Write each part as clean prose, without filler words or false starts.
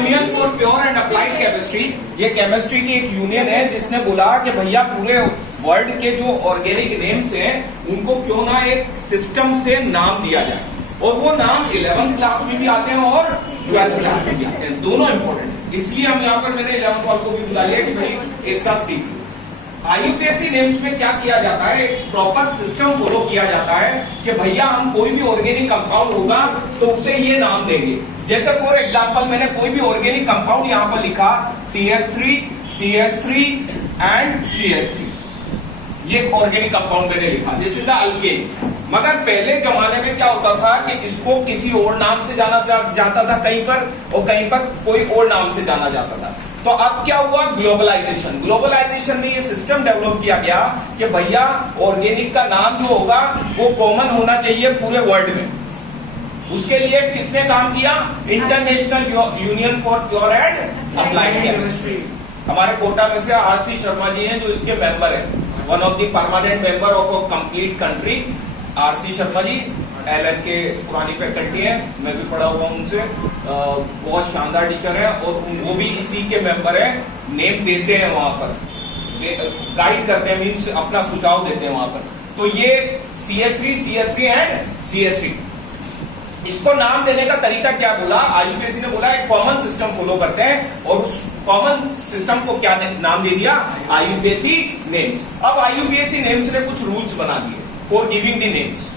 Union for pure and applied chemistry, ये chemistry की एक यूनियन है जिसने बोला कि भैया पूरे वर्ल्ड के जो ऑर्गेनिक नेम्स हैं उनको क्यों ना एक सिस्टम से नाम दिया जाए, और वो नाम 11th क्लास में भी आते हैं और 12th क्लास में भी आते हैं, दोनों इंपॉर्टेंट। इसलिए हम यहाँ पर मैंने 11th वाल को भी बुला लिया कि भाई एक साथ सीख लो। आईयूपीएससी नेम्स में क्या किया जाता है, एक प्रॉपर सिस्टम फॉलो किया जाता है कि भैया हम कोई भी ऑर्गेनिक कंपाउंड होगा तो उसे ये नाम देंगे। जैसे फॉर एग्जांपल मैंने कोई भी ऑर्गेनिक कंपाउंड यहाँ पर लिखा CH3, CH3 एंड CH3, ये ऑर्गेनिक कंपाउंड मैंने लिखा, दिस इज अल्केन। मगर पहले जमाने में क्या होता था कि इसको किसी और नाम से जाना जाता था कहीं पर, और कहीं पर कोई और नाम से जाना जाता था। तो अब क्या हुआ, ग्लोबलाइजेशन। ग्लोबलाइजेशन में ये सिस्टम डेवलप किया गया कि भैया ऑर्गेनिक का नाम जो होगा वो कॉमन होना चाहिए पूरे वर्ल्ड में। उसके लिए किसने काम किया, international union for pure and applied chemistry. हमारे कोटा में से RC शर्मा जी हैं जो इसके मेंबर हैं, one of the permanent member of a complete country. RC Sharma ji LN के पुरानी फैकल्टी है, मैं भी पढ़ा हुआ उनसे, बहुत शानदार टीचर है, और वो भी इसी के मेंबर है। नेम देते हैं वहां पर, गाइड करते हैं, मीन्स अपना सुझाव देते हैं वहां पर। तो ये CH3 एंड CH3, इसको नाम देने का तरीका क्या बोला, आईयूपीएससी ने बोला एक कॉमन सिस्टम फॉलो करते हैं, और उस कॉमन सिस्टम को क्या नाम दे दिया, आईयूपीएससी नेम्स। अब आईयूपीएससी नेम्स ने कुछ रूल्स बना दिए फॉर गिविंग द नेम्स,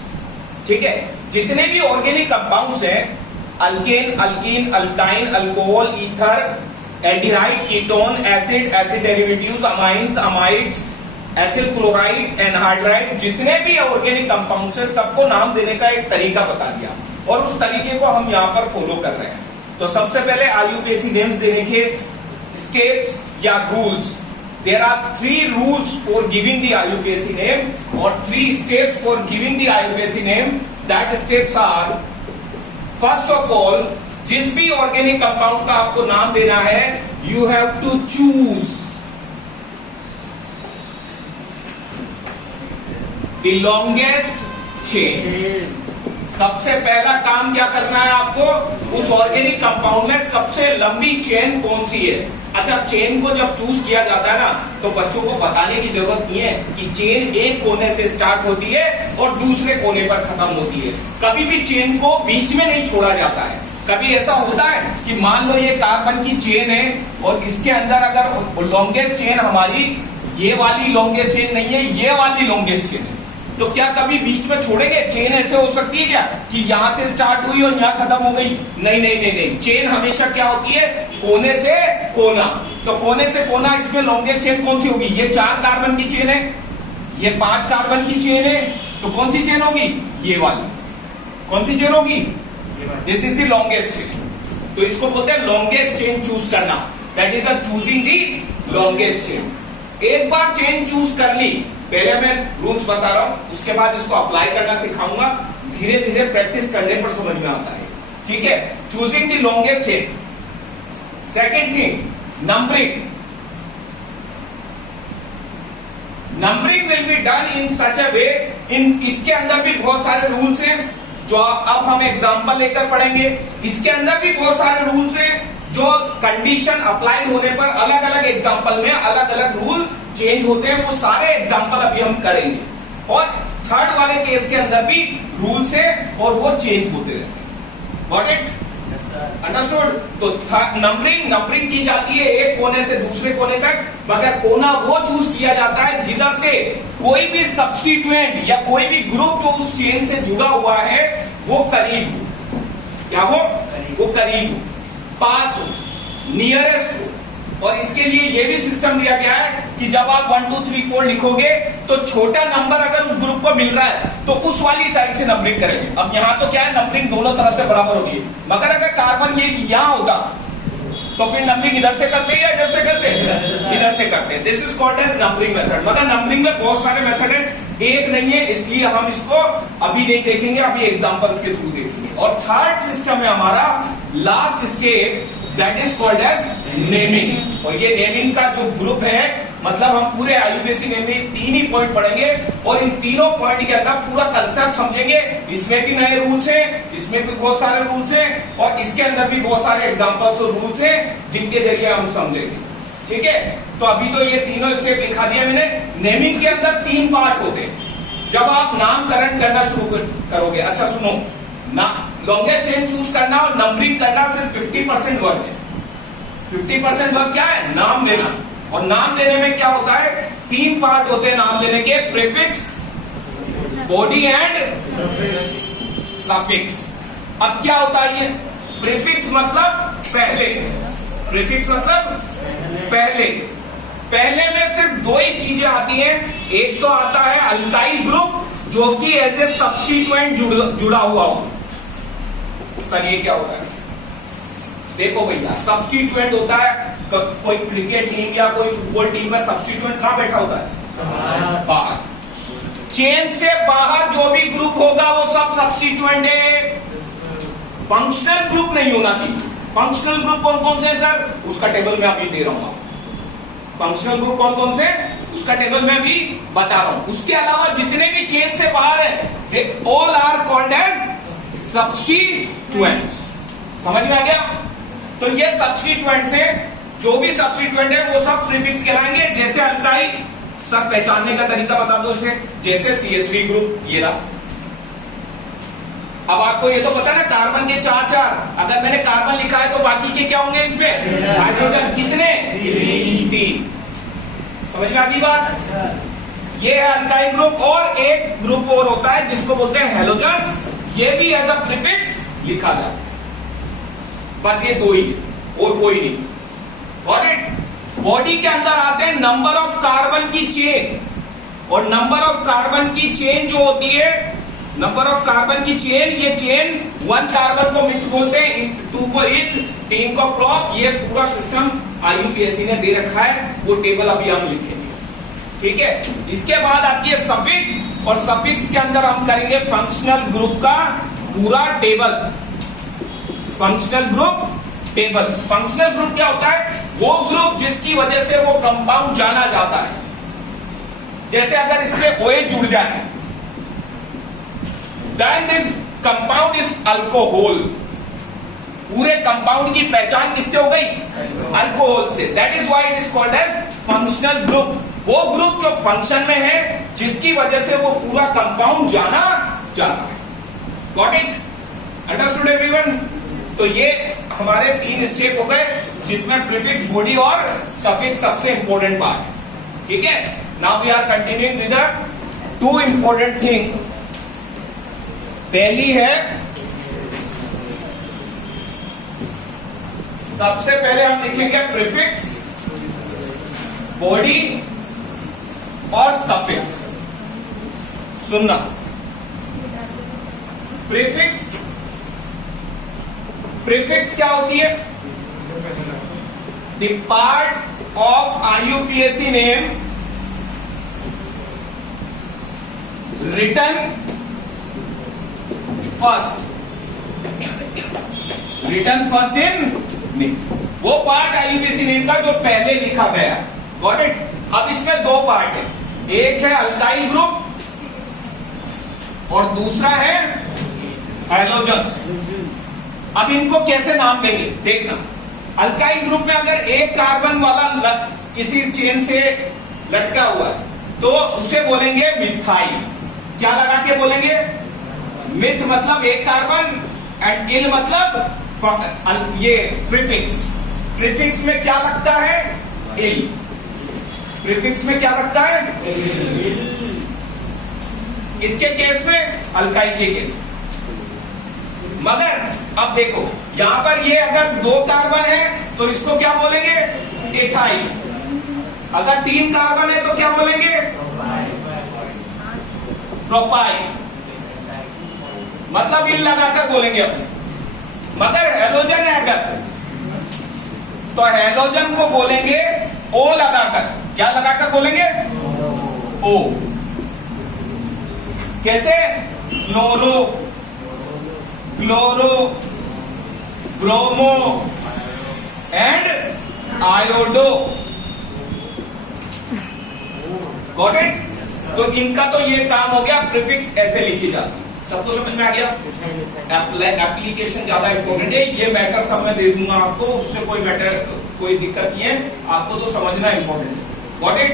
ठीक है। जितने भी ऑर्गेनिक कंपाउंड्स हैं, alkane, alkyne, alkyne, alcohol, ether, aldehyde, ketone, acid, acid derivatives, amines, amides, acyl chlorides, anhydride, जितने भी ऑर्गेनिक कंपाउंड्स हैं सबको नाम देने का एक तरीका बता दिया, और उस तरीके को हम यहाँ पर फॉलो कर रहे हैं। तो सबसे पहले आईयूपीएससी नेम्स देने के स्टेप्स या rules, there are 3 rules for giving the IUPAC name or 3 steps for giving the IUPAC name. That steps are, first of all, जिस भी ऑर्गेनिक कंपाउंड का आपको नाम देना है, you have to choose the longest chain. सबसे पहला काम क्या करना है आपको, उस ऑर्गेनिक कंपाउंड में सबसे लंबी चेन कौन सी है। अच्छा, चेन को जब चूज किया जाता है ना, तो बच्चों को बताने की जरूरत नहीं है कि चेन एक कोने से स्टार्ट होती है और दूसरे कोने पर खत्म होती है। कभी भी चेन को बीच में नहीं छोड़ा जाता है। कभी ऐसा होता है कि मान लो ये कार्बन की चेन है और इसके अंदर अगर लॉन्गेस्ट चेन हमारी ये वाली लॉन्गेस्ट चेन नहीं है, ये वाली लॉन्गेस्ट चेन है, तो क्या कभी बीच में छोड़ेंगे? चेन ऐसे हो सकती है क्या कि यहां से स्टार्ट हुई और यहां खत्म हो गई? नहीं नहीं नहीं नहीं, चेन हमेशा क्या होती है, कोने से कोना। तो कोने से कोना, इसमें लॉन्गेस्ट चेन कौन सी होगी? ये 4 कार्बन की चेन है, ये 5 कार्बन की चेन है, तो कौन सी चेन होगी? ये वाली। कौन सी चेन होगी? This is the longest chain. तो इसको बोलते हैं लॉन्गेस्ट चेन चूज करना, that is choosing the longest chain. एक बार चेन चूज कर ली, पहले मैं रूल्स बता रहा हूं, उसके बाद इसको अप्लाई करना सिखाऊंगा, धीरे धीरे प्रैक्टिस करने पर समझ में आता है, ठीक है। Choosing the longest chain. Second thing, numbering. Numbering will be done in such a way, इसके अंदर भी बहुत सारे रूल्स हैं जो अब हम एग्जांपल लेकर पढ़ेंगे। इसके अंदर भी बहुत सारे रूल्स हैं जो कंडीशन अप्लाई होने पर अलग अलग एग्जांपल में अलग अलग रूल चेंज होते हैं। वो सारे एग्जांपल अभी हम करेंगे। और थर्ड वाले केस के अंदर भी रूल्स है और वो चेंज होते रहते हैं। Got it? अंडरस्टूड? तो नंबरिंग की जाती है एक कोने से दूसरे कोने तक, मगर कोना वो चूज किया जाता है जिधर से कोई भी सब्स्टिट्यूएंट या कोई भी ग्रुप जो उस चेन से जुड़ा हुआ है वो करीब हो। क्या हो? वो करीब हो, पास हो, नियरेस्ट हो। और इसके लिए ये भी सिस्टम दिया गया है कि जब आप 1 2 3 4 लिखोगे तो छोटा नंबर अगर उस ग्रुप को मिल रहा है तो उस वाली साइड से नंबरिंग करेंगे। अब यहाँ तो क्या है, नंबरिंग दोनों तरफ से बराबर होगी, मगर अगर कार्बन ये यहाँ होता तो फिर नंबरिंग इधर से करते हैं या इधर से करते हैं? इधर से करते हैं। This is called as numbering method. मगर नंबरिंग में बहुत सारे मेथड है, एक नहीं है, इसलिए हम इसको अभी नहीं देखेंगे, अभी एग्जांपल्स के थ्रू देखेंगे। और थर्ड सिस्टम है हमारा last step, that is called as naming. और ये नेमिंग का जो ग्रुप है मतलब हम पूरे आईयूपीएसी में भी 3 ही पॉइंट पढ़ेंगे और इन तीनों पॉइंट के अंदर पूरा कंसेप्ट समझेंगे। इसमें भी नए रूल्स हैं, इसमें भी बहुत सारे रूल्स हैं और इसके अंदर भी बहुत सारे एग्जांपल्स और रूल्स हैं जिनके जरिए हम समझेंगे। ठीक है, तो अभी तो ये तीनों स्टेप लिखा दिया मैंने। नेमिंग के अंदर 3 पार्ट होते हैं जब आप नामकरण करना शुरू करोगे। अच्छा सुनो ना, लॉन्गेस्ट चेन चूज करना और नंबरिंग करना सिर्फ 50% वर्क है। 50% वर्क क्या है? नाम लेना। और नाम लेने में क्या होता है? 3 पार्ट होते हैं नाम लेने के, प्रीफिक्स, बॉडी एंड सफिक्स। अब क्या होता है ये? प्रीफिक्स मतलब पहले, प्रीफिक्स मतलब पहले। पहले में सिर्फ 2 ही चीजें आती हैं। एक तो आता है अल्काइल ग्रुप जो कि एज ए सब्स्टिट्यूएंट जुड़ा हुआ हो। सर ये क्या होता है? देखो भैया, सब्स्टिट्यूएंट होता है, कोई क्रिकेट टीम या कोई फुटबॉल टीम में सब्स्टिट्यूएंट कहां बैठा होता है? बाहर। चेन से बाहर जो भी ग्रुप होगा वो सब सब्स्टिट्यूएंट है। फंक्शनल ग्रुप नहीं होना चाहिए। फंक्शनल ग्रुप कौन कौन से सर? उसका टेबल मैं अभी दे रहा हूं। फंक्शनल ग्रुप कौन कौन से? उसका टेबल मैं भी बता रहा हूं। उसके अलावा जितने भी चेन से बाहर है, they all are called as substituents. समझ में आ गया? तो ये सब्स्टिट्यूएंट्स हैं। जो भी सब्स्टिट्यूएंट है वो सब प्रीफिक्स कहलाएंगे। जैसे अल्काइल, सब पहचानने का तरीका बता दो इसे। जैसे CH3 ग्रुप, ये रहा। अब आपको ये तो पता है ना, कार्बन के 4 अगर मैंने कार्बन लिखा है तो बाकी के क्या होंगे इसमें? हाइड्रोजन। कितने? 3। समझ में आ गई बात? ये है अल्काइल ग्रुप। और एक ग्रुप और होता है जिसको बोलते हैं हैलोजन्स। ये भी एज अ प्रीफिक्स लिखा जाए। बस ये 2 ही, और कोई नहीं। Got it? बॉडी के अंदर आते हैं नंबर ऑफ कार्बन की चेन। और नंबर ऑफ कार्बन की चेन जो होती है, नंबर ऑफ कार्बन की चेन, ये चेन 1 कार्बन को मिथ बोलते हैं, 2 को इथ, 3 को प्रोप। ये पूरा सिस्टम आईयूपीएससी ने दे रखा है, वो टेबल अभी हम लिखेंगे। ठीक है, इसके बाद आती है सफिक्स। और सफिक्स के अंदर हम करेंगे फंक्शनल ग्रुप का पूरा table. Functional group table. Functional group क्या होता है? वो ग्रुप जिसकी वजह से वो कंपाउंड जाना जाता है। जैसे अगर इसमें OH जुड़ जाए, then this compound is alcohol. पूरे कंपाउंड की पहचान किससे हो गई? अल्कोहल से। That is why it is called as functional group. वो ग्रुप जो फंक्शन में है, जिसकी वजह से वो पूरा कंपाउंड जाना जाता है। Got it? Understood everyone? तो ये हमारे 3 स्टेप हो गए, जिसमें प्रीफिक्स, बॉडी और सफिक्स सबसे इंपॉर्टेंट पार्ट है। ठीक है, now we are continuing with the 2 important thing. पहली है, सबसे पहले हम लिखेंगे प्रीफिक्स, बॉडी और सफिक्स। सुनना, प्रीफिक्स, प्रीफिक्स क्या होती है? The part of IUPAC name written first, written first in name. वो पार्ट आईयूपीएसी नेम का जो पहले लिखा गया। Got it? अब इसमें 2 पार्ट है, एक है अल्काइल ग्रुप और दूसरा है हैलोजन्स। अब इनको कैसे नाम देंगे देखना। अल्काइल ग्रुप में अगर एक कार्बन वाला किसी चेन से लटका हुआ है तो उसे बोलेंगे मिथाइल। क्या लगा के बोलेंगे? मिथ मतलब एक कार्बन, एंड इल मतलब ये प्रीफिक्स। प्रीफिक्स में क्या लगता है? इल। प्रीफिक्स में क्या लगता है? किसके केस में? अल्काइल के केस में। मगर अब देखो, यहां पर ये अगर 2 कार्बन है तो इसको क्या बोलेंगे? एथाइल। अगर 3 कार्बन है तो क्या बोलेंगे? प्रोपाइल। मतलब इल लगाकर बोलेंगे अपने। मगर हेलोजन है अगर, तो हेलोजन को बोलेंगे ओ लगाकर। क्या लगाकर बोलेंगे? ओ। कैसे? Fluoro, chloro, bromo and iodo. Got it? तो इनका तो ये काम हो गया, प्रीफिक्स ऐसे लिखी जाती है। सबको समझ में आ गया? एप्लीकेशन ज्यादा इंपॉर्टेंट है, ये मैटर सब मैं दे दूंगा आपको, उससे कोई दिक्कत नहीं है, आपको तो समझना इंपॉर्टेंट है। Got it?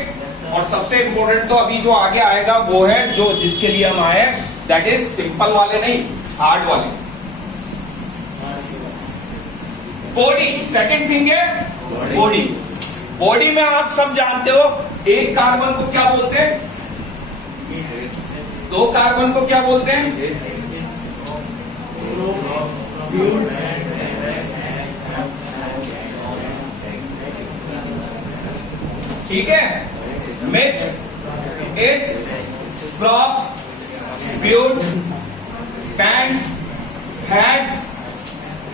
और सबसे इंपॉर्टेंट तो अभी जो आगे आएगा वो है जो जिसके लिए हम आए, दैट इज सिंपल वाले नहीं, हार्ड वाले। बॉडी, सेकंड थिंग है बॉडी। बॉडी में आप सब जानते हो, एक कार्बन को क्या बोलते हैं, दो कार्बन को क्या बोलते हैं? ठीक है, meth, eth, prop, but, pent, hex,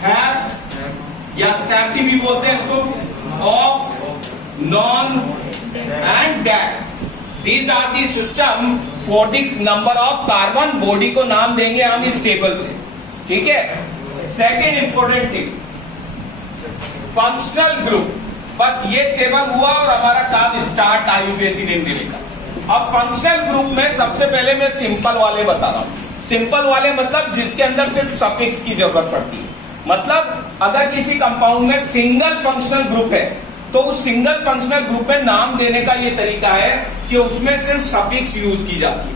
हैव या सैप्टी भी बोलते हैं इसको, off, non and that. These are the system for the number of carbon। Body को नाम देंगे हम इस टेबल से, ठीक है। Second important thing, functional group. बस ये टेबल हुआ और हमारा काम स्टार्ट IUPAC नेम देने का। अब फंक्शनल ग्रुप में सबसे पहले मैं सिंपल वाले बता रहा हूं। सिंपल वाले मतलब जिसके अंदर सिर्फ सफिक्स की जरूरत पड़ती है। मतलब अगर किसी कंपाउंड में सिंगल फंक्शनल ग्रुप है तो उस सिंगल फंक्शनल ग्रुप में नाम देने का ये तरीका है कि उसमें सिर्फ सफिक्स यूज की जाती है।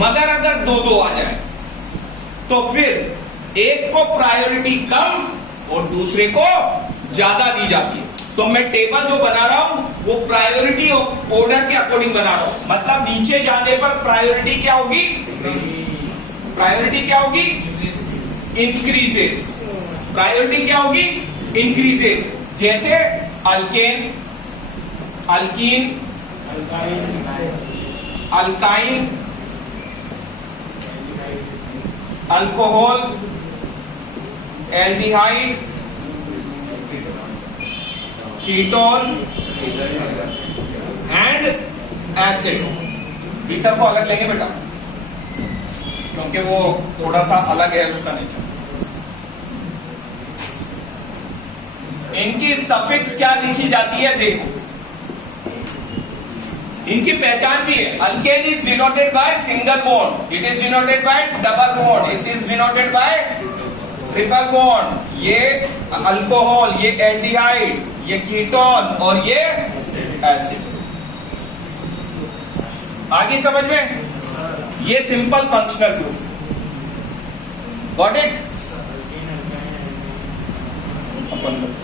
मगर अगर दो दो आ जाए तो फिर एक को प्रायोरिटी कम और दूसरे को ज्यादा दी जाती है। तो मैं टेबल जो बना रहा हूं वो प्रायोरिटी ऑर्डर के अकॉर्डिंग बना रहा हूं। मतलब नीचे जाने पर प्रायोरिटी क्या होगी? प्रायोरिटी क्या होगी? इंक्रीजेस। प्रायोरिटी क्या होगी? इंक्रीजेस। जैसे alkane, alkyne, alkyne, alcohol, aldehyde, ketone and acid. भीतर को अलग लेंगे बेटा क्योंकि वो थोड़ा सा अलग है उसका नेचर। इनकी सफिक्स क्या लिखी जाती है देखो, इनकी पहचान भी है। Alkane is denoted by single bond, it is denoted by double bond, it is denoted by triple bond. ये अल्कोहल, ये एल्डिहाइड, ये कीटोन और ये एसिड। आगे समझ में? ये simple functional group. Got it? Upon